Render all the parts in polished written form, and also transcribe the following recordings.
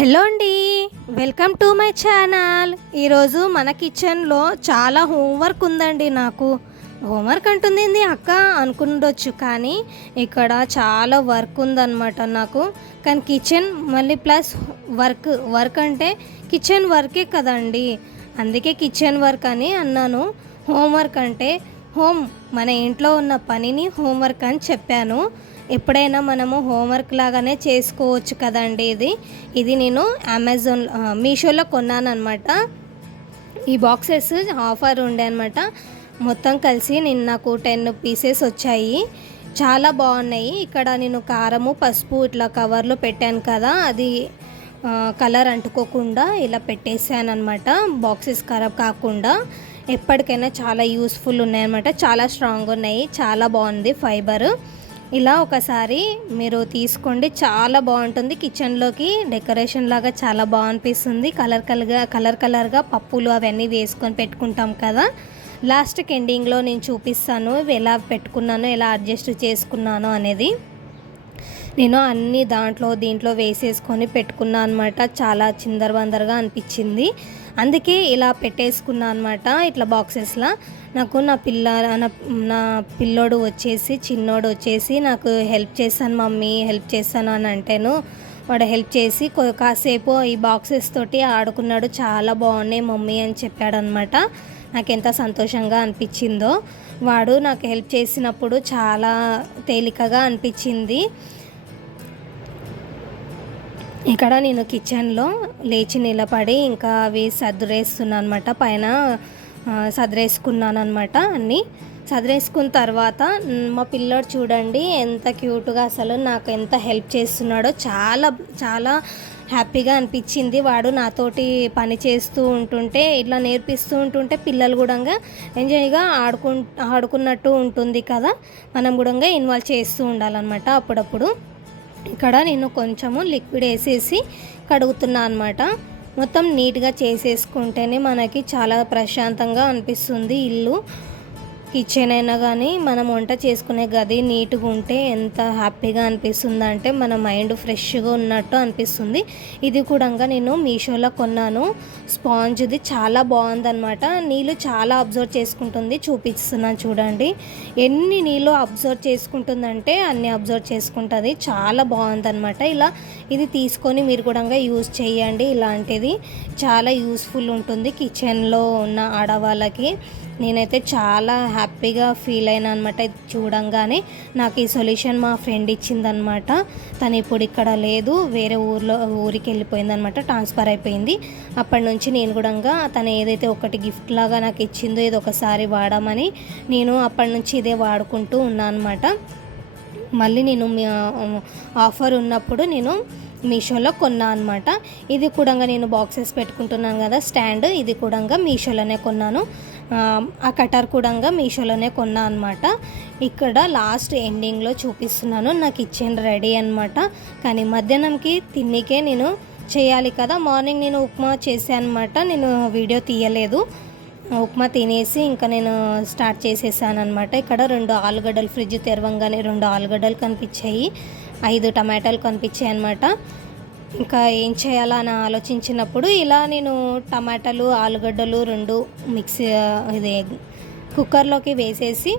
Hello అండి, welcome to my channel. ఈరోజు మన కిచెన్లో చాలా హోంవర్క్ ఉందండి. నాకు హోంవర్క్ అంటుంది అక్క అనుకుండొచ్చు, కానీ ఇక్కడ చాలా వర్క్ ఉందన్నమాట నాకు. కానీ కిచెన్ మళ్ళీ ప్లస్ వర్క్ అంటే కిచెన్ వర్కే కదండి, అందుకే కిచెన్ వర్క్ అని అన్నాను. హోంవర్క్ అంటే మన ఇంట్లో ఉన్న పనిని హోంవర్క్ అని చెప్పాను. ఎప్పుడైనా మనము హోంవర్క్ లాగానే చేసుకోవచ్చు కదండి. ఇది నేను మీషోలో కొన్నాను అనమాట. ఈ బాక్సెస్ ఆఫర్ ఉండే అనమాట. మొత్తం కలిసి నాకు 10 పీసెస్ వచ్చాయి. చాలా బాగున్నాయి. ఇక్కడ నేను కారము పసుపు ఇట్లా కవర్లో పెట్టాను కదా, అది కలర్ అంటుకోకుండా ఇలా పెట్టేసాను అనమాట. బాక్సెస్ ఖరాబ్ కాకుండా ఎప్పటికైనా చాలా యూస్ఫుల్ ఉన్నాయన్నమాట. చాలా స్ట్రాంగ్ ఉన్నాయి, చాలా బాగుంది ఫైబర్. ఇలా ఒకసారి మీరు తీసుకోండి, చాలా బాగుంటుంది. కిచెన్లోకి డెకరేషన్ లాగా చాలా బాగా అనిపిస్తుంది. కలర్గా పప్పులు అవన్నీ వేసుకొని పెట్టుకుంటాం కదా. లాస్ట్కి ఎండింగ్లో నేను చూపిస్తాను ఎలా పెట్టుకున్నానో, ఎలా అడ్జస్ట్ చేసుకున్నానో అనేది. నేను అన్నీ దీంట్లో వేసేసుకొని పెట్టుకున్నాను అనమాట. చాలా చిందరవందరగా అనిపించింది, అందుకే ఇలా పెట్టేసుకున్నా అనమాట ఇట్లా బాక్సెస్లా. నాకు నా పిల్లోడు వచ్చేసి చిన్నోడు వచ్చేసి నాకు హెల్ప్ చేశాను మమ్మీ, హెల్ప్ చేస్తాను అని అంటేను వాడు హెల్ప్ చేసి కాసేపు ఈ బాక్సెస్ తోటి ఆడుకున్నాడు. చాలా బాగున్నాయి మమ్మీ అని చెప్పాడనమాట. నాకు ఎంత సంతోషంగా అనిపించిందో. వాడు నాకు హెల్ప్ చేసినప్పుడు చాలా తేలికగా అనిపించింది. ఇక్కడ నేను కిచెన్లో లేచి నిలబడి ఇంకా అవి సర్దురేస్తున్నాను అనమాట. పైన సదిరేసుకున్నాను అనమాట. అన్నీ సదిరేసుకున్న తర్వాత మా పిల్లోడు చూడండి ఎంత క్యూట్గా, అసలు నాకు ఎంత హెల్ప్ చేస్తున్నాడో. చాలా చాలా హ్యాపీగా అనిపించింది. వాడు నాతోటి పని చేస్తూ ఉంటుంటే, ఇట్లా నేర్పిస్తూ ఉంటుంటే పిల్లలు కూడా ఎంజాయ్గా ఆడుకున్నట్టు ఉంటుంది కదా. మనం కూడా ఇన్వాల్వ్ చేస్తూ ఉండాలన్నమాట అప్పుడప్పుడు. ఇక్కడ నేను కొంచెము లిక్విడ్ వేసేసి కడుగుతున్నా అనమాట. మొత్తం నీట్గా చేసేసుకుంటేనే మనకి చాలా ప్రశాంతంగా అనిపిస్తుంది. ఇల్లు కిచెన్ అయినా కానీ మనం వంట చేసుకునే గది నీట్గా ఉంటే ఎంత హ్యాపీగా అనిపిస్తుంది అంటే మన మైండ్ ఫ్రెష్గా ఉన్నట్టు అనిపిస్తుంది. ఇది కూడా నేను మీషోలో కొన్నాను. స్పాంజ్ది చాలా బాగుందన్నమాట. నీళ్ళు చాలా అబ్జర్వ్ చేసుకుంటుంది. చూపిస్తున్నాను చూడండి, ఎన్ని నీళ్ళు అబ్జర్వ్ చేసుకుంటుందంటే అన్ని అబ్జర్వ్ చేసుకుంటుంది. చాలా బాగుందన్నమాట. ఇది తీసుకొని మీరు కూడా యూజ్ చేయండి. ఇలాంటిది చాలా యూస్ఫుల్ ఉంటుంది కిచెన్లో ఉన్న ఆడవాళ్ళకి. నేనైతే చాలా హ్యాపీగా ఫీల్ అయినా అనమాట. ఇది చూడంగానే నాకు ఈ సొల్యూషన్ మా ఫ్రెండ్ ఇచ్చిందనమాట. తను ఇప్పుడు ఇక్కడ లేదు, వేరే ఊరికి వెళ్ళిపోయిందనమాట, ట్రాన్స్ఫర్ అయిపోయింది. అప్పటి నుంచి నేను కూడా తను ఏదైతే ఒకటి గిఫ్ట్ లాగా నాకు ఇచ్చిందో ఇది ఒకసారి వాడమని నేను అప్పటి నుంచి ఇదే వాడుకుంటూ ఉన్నాను అనమాట. మళ్ళీ నేను ఆఫర్ ఉన్నప్పుడు నేను మీషోలో కొన్నా అనమాట. ఇది కూడా నేను బాక్సెస్ పెట్టుకుంటున్నాను కదా స్టాండ్, ఇది కూడా మీషోలోనే కొన్నాను. ఆ కటర్ కూడా మీషోలోనే కొన్నా అనమాట. ఇక్కడ లాస్ట్ ఎండింగ్లో చూపిస్తున్నాను. నా కిచెన్ రెడీ అనమాట. కానీ మధ్యాహ్నంకి తిన్నికే నేను చేయాలి కదా. మార్నింగ్ నేను ఉప్మా చేశాను అనమాట. నేను వీడియో తీయలేదు. ఉప్మా తినేసి ఇంకా నేను స్టార్ట్ చేసేసాను అనమాట. ఇక్కడ 2 ఆలుగడ్డలు ఫ్రిడ్జ్ తెరవంగానే 2 ఆలుగడ్డలు కనిపించాయి, 5 టమాటాలు కనిపించాయి అనమాట. ఇంకా ఏం చేయాలని ఆలోచించినప్పుడు ఇలా నేను టమాటాలు ఆలుగడ్డలు 2 కుక్కర్లోకి వేసేసి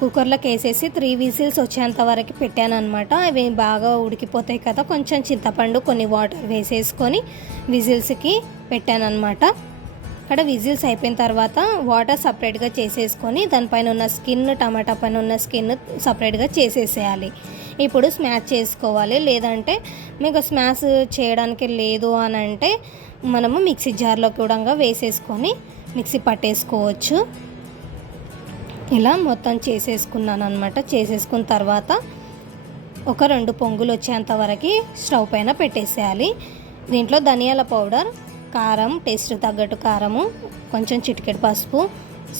కుక్కర్లోకి వేసేసి 3 విజిల్స్ వచ్చేంత వరకు పెట్టాను అనమాట. అవి బాగా ఉడికిపోతాయి కదా, కొంచెం చింతపండు కొన్ని వాటర్ వేసేసుకొని విజిల్స్కి పెట్టాను అనమాట. అక్కడ విజిల్స్ అయిపోయిన తర్వాత వాటర్ సపరేట్గా చేసేసుకొని దానిపైన ఉన్న స్కిన్, టమాటా పైన ఉన్న స్కిన్ సపరేట్గా చేసేసేయాలి. ఇప్పుడు స్మాష్ చేసుకోవాలి. లేదంటే మీకు స్మాష్ చేయడానికి లేదు అని అంటే మనము మిక్సీ జార్లో కూడా వేసేసుకొని మిక్సీ పట్టేసుకోవచ్చు. ఇలా మొత్తం చేసేసుకున్నాను అనమాట. చేసేసుకున్న తర్వాత ఒక 2 పొంగులు వచ్చేంత వరకు స్టవ్ పైన పెట్టేసేయాలి. దీంట్లో ధనియాల పౌడర్, కారం, టేస్ట్ తగ్గట్టు కారము, కొంచెం చిటికెడు పసుపు,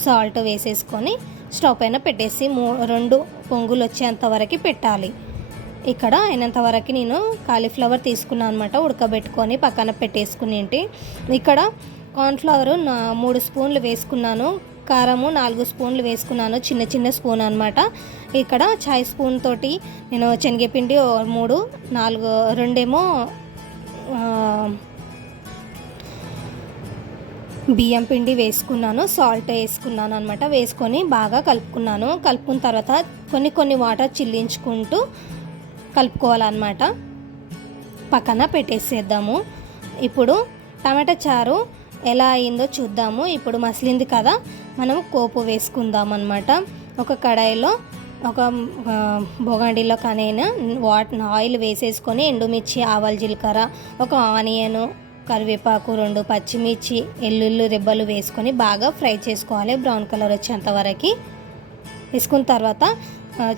సాల్ట్ వేసేసుకొని స్టవ్ పైన పెట్టేసి 2 పొంగులు వచ్చేంత వరకు పెట్టాలి. ఇక్కడ అయినంత వరకు నేను కాలీఫ్లవర్ తీసుకున్నాను అనమాట, ఉడకబెట్టుకొని పక్కన పెట్టేసుకుని. ఇక్కడ కార్న్ఫ్లవర్ 3 స్పూన్లు వేసుకున్నాను. కారము 4 స్పూన్లు వేసుకున్నాను, చిన్న చిన్న స్పూన్ అనమాట. ఇక్కడ చాయ్ స్పూన్ తోటి నేను శనగపిండి 3, 4, 2 బియ్యం పిండి వేసుకున్నాను, సాల్ట్ వేసుకున్నాను అనమాట. వేసుకొని బాగా కలుపుకున్నాను. కలుపుకున్న తర్వాత కొన్ని వాటర్ చిల్లించుకుంటూ కలుపుకోవాలన్నమాట. పక్కన పెట్టేసేద్దాము. ఇప్పుడు టమాటా చారు ఎలా అయిందో చూద్దాము. ఇప్పుడు మసిలింది కదా, మనం పోపు వేసుకుందాం అన్నమాట. ఒక కడాయిలో ఒక బొగండిలో కనైనా ఆయిల్ వేసేసుకొని ఎండుమిర్చి, ఆవాల జీలకర్ర, ఒక ఆనియన్, కరివేపాకు, 2 పచ్చిమిర్చి, ఎల్లుల్లి రెబ్బలు వేసుకొని బాగా ఫ్రై చేసుకోవాలి, బ్రౌన్ కలర్ వచ్చేంత వరకు. వేసుకున్న తర్వాత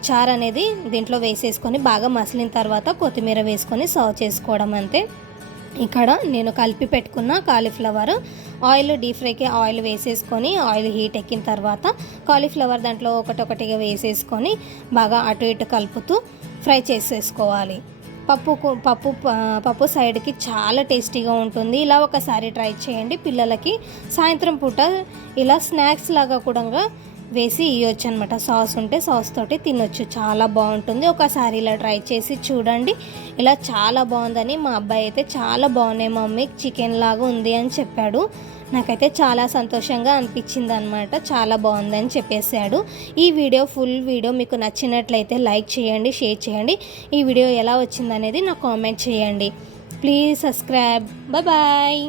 చారు అనేది దీంట్లో వేసేసుకొని బాగా మసిలిన తర్వాత కొత్తిమీర వేసుకొని సర్వ్ చేసుకోవడం అంతే. ఇక్కడ నేను కలిపి పెట్టుకున్న కాలీఫ్లవర్ ఆయిల్, డీప్ ఫ్రైకి ఆయిల్ వేసేసుకొని ఆయిల్ హీట్ ఎక్కిన తర్వాత కాలీఫ్లవర్ దాంట్లో ఒకటొకటిగా వేసేసుకొని బాగా అటు ఇటు కలుపుతూ ఫ్రై చేసేసుకోవాలి. పప్పు సైడ్కి చాలా టేస్టీగా ఉంటుంది. ఇలా ఒకసారి ట్రై చేయండి. పిల్లలకి సాయంత్రం పూట ఇలా స్నాక్స్ లాగా కూడా వేసి ఇవ్వచ్చు అనమాట. సాస్ ఉంటే సాస్ తోటి తినొచ్చు, చాలా బాగుంటుంది. ఒకసారి ఇలా ట్రై చేసి చూడండి. ఇలా చాలా బాగుందని మా అబ్బాయి అయితే చాలా బాగున్నాయి మమ్మీ, చికెన్ లాగా ఉంది అని చెప్పాడు. నాకైతే చాలా సంతోషంగా అనిపించింది అనమాట. చాలా బాగుందని చెప్పేశాడు. ఈ ఫుల్ వీడియో మీకు నచ్చినట్లయితే లైక్ చేయండి, షేర్ చేయండి. ఈ వీడియో ఎలా వచ్చిందనేది నాకు కామెంట్ చేయండి. Please subscribe. బాయ్.